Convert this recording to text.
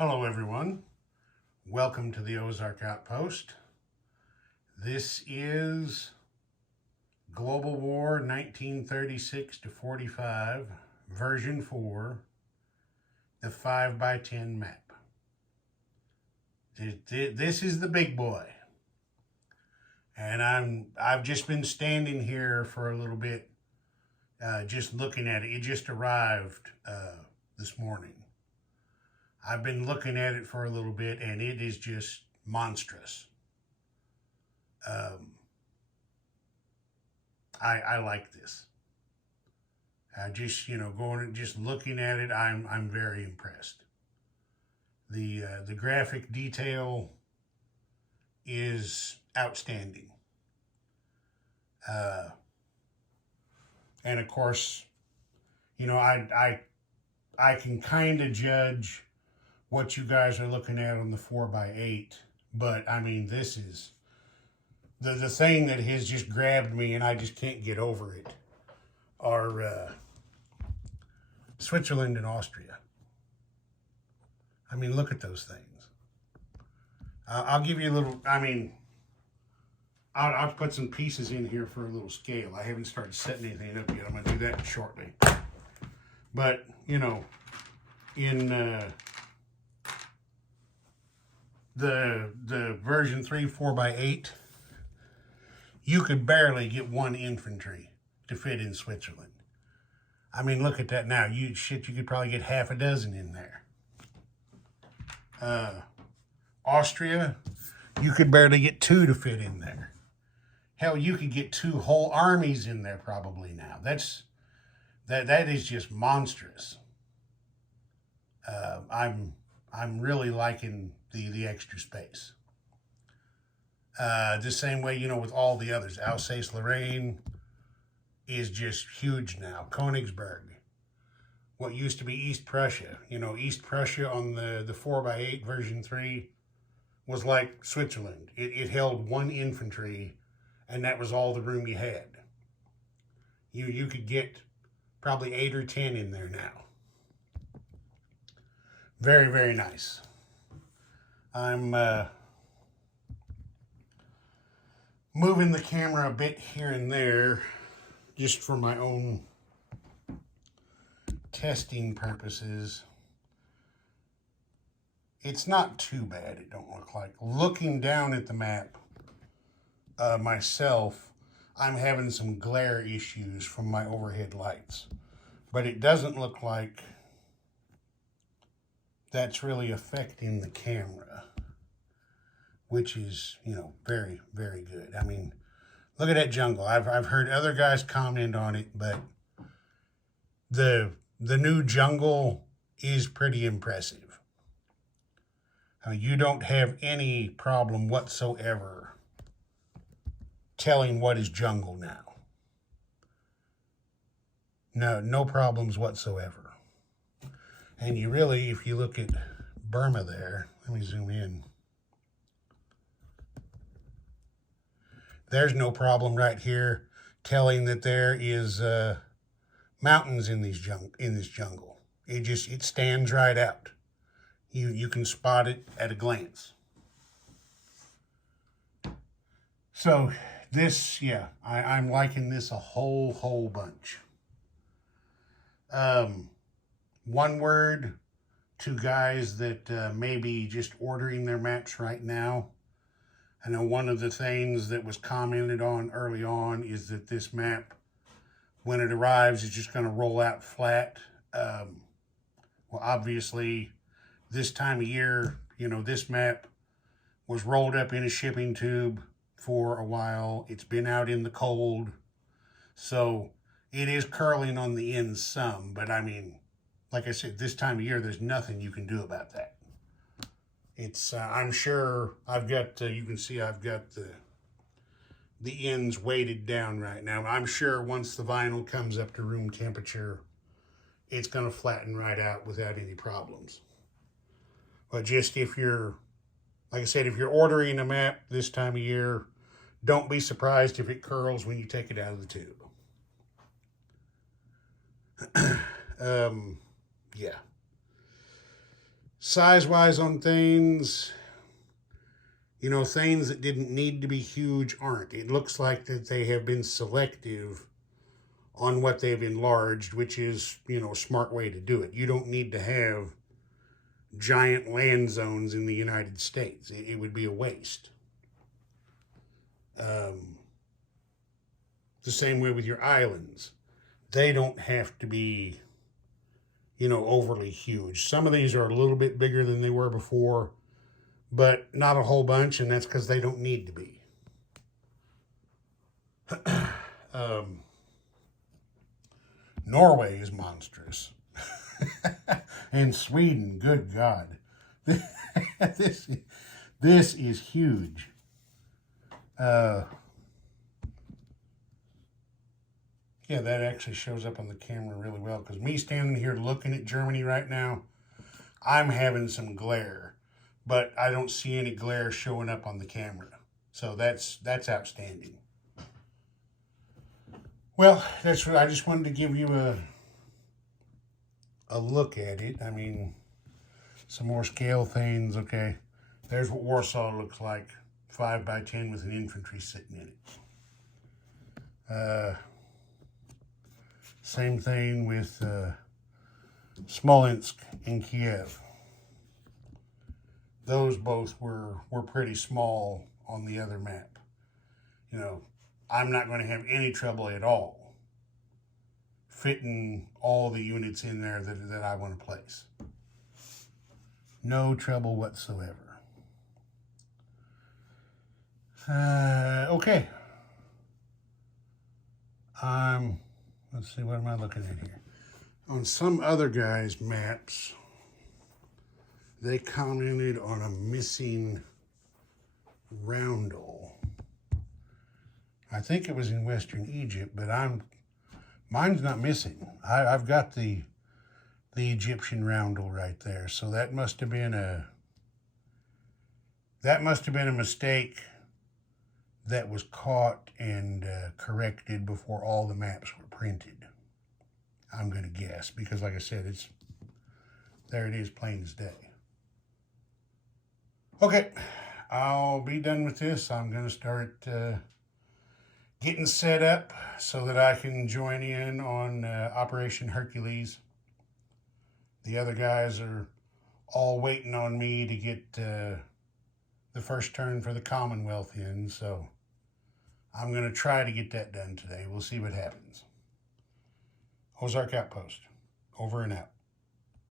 Hello everyone, welcome to the Ozark Outpost. This is Global War 1936 to 45, version 4, the 5x10 map. This is the big boy. And I've just been standing here for a little bit, just looking at it. It just arrived this morning. I've been looking at it for a little bit, and it is just monstrous. I like this. Just just looking at it, I'm very impressed. The graphic detail is outstanding. And of course, I can kind of judge what you guys are looking at on the 4x8, but I mean, this is the thing that has just grabbed me and I just can't get over it are Switzerland and Austria. I mean, look at those things. I'll give you a little, I'll put some pieces in here for a little scale. I haven't started setting anything up yet. I'm going to do that shortly. But, in the version 3 4x8, you could barely get one infantry to fit in Switzerland. I mean, look at that now. You could probably get half a dozen in there. Austria, you could barely get 2 to fit in there. Hell, you could get 2 whole armies in there probably now. That is just monstrous. I'm really liking the extra space. The same way, with all the others. Alsace-Lorraine is just huge now. Königsberg, what used to be East Prussia. East Prussia on the 4x8 version 3 was like Switzerland. It held 1 infantry, and that was all the room you had. You could get probably 8 or 10 in there now. Very, very nice. I'm moving the camera a bit here and there just for my own testing purposes. It's not too bad, it don't look like. Looking down at the map myself, I'm having some glare issues from my overhead lights. But it doesn't look like that's really affecting the camera, which is, very, very good. I mean, look at that jungle. I've heard other guys comment on it, but the new jungle is pretty impressive. You don't have any problem whatsoever telling what is jungle now. No problems whatsoever. And you really, if you look at Burma there, let me zoom in. There's no problem right here telling that there is mountains in this jungle. It stands right out. You can spot it at a glance. So this, yeah, I'm liking this a whole bunch. One word to guys that may be just ordering their maps right now. I know one of the things that was commented on early on is that this map, when it arrives, is just going to roll out flat. Well, obviously, this time of year, this map was rolled up in a shipping tube for a while. It's been out in the cold. So it is curling on the ends some, but I mean, like I said, this time of year, there's nothing you can do about that. It's, I'm sure I've got, you can see I've got the ends weighted down right now. I'm sure once the vinyl comes up to room temperature, it's going to flatten right out without any problems. But just if you're, like I said, if you're ordering a map this time of year, don't be surprised if it curls when you take it out of the tube. Yeah. Size-wise on things, you know, things that didn't need to be huge aren't. It looks like that they have been selective on what they've enlarged, which is, you know, a smart way to do it. You don't need to have giant land zones in the United States. It would be a waste. The same way with your islands. They don't have to be, you know, overly huge. Some of these are a little bit bigger than they were before, but not a whole bunch, and that's because they don't need to be. Norway is monstrous. And Sweden, good God. this is huge. Yeah, that actually shows up on the camera really well, because me standing here looking at Germany right now, I'm having some glare, but I don't see any glare showing up on the camera. So that's outstanding. Well, that's what I just wanted to give you a look at it. I mean, some more scale things. Okay, there's what Warsaw looks like, 5x10 with an infantry sitting in it. Same thing with Smolensk and Kiev. Those both were pretty small on the other map. You know, I'm not going to have any trouble at all fitting all the units in there that I want to place. No trouble whatsoever. Okay. Let's see, what am I looking at here? On some other guys' maps, they commented on a missing roundel. I think it was in Western Egypt, but mine's not missing. I've got the Egyptian roundel right there. So that must have been a mistake that was caught and corrected before all the maps were printed. I'm going to guess, because like I said, there it is, plain as day. Okay, I'll be done with this. I'm going to start getting set up so that I can join in on Operation Hercules. The other guys are all waiting on me to get the first turn for the Commonwealth in, so I'm going to try to get that done today. We'll see what happens. Ozark Outpost, over and out.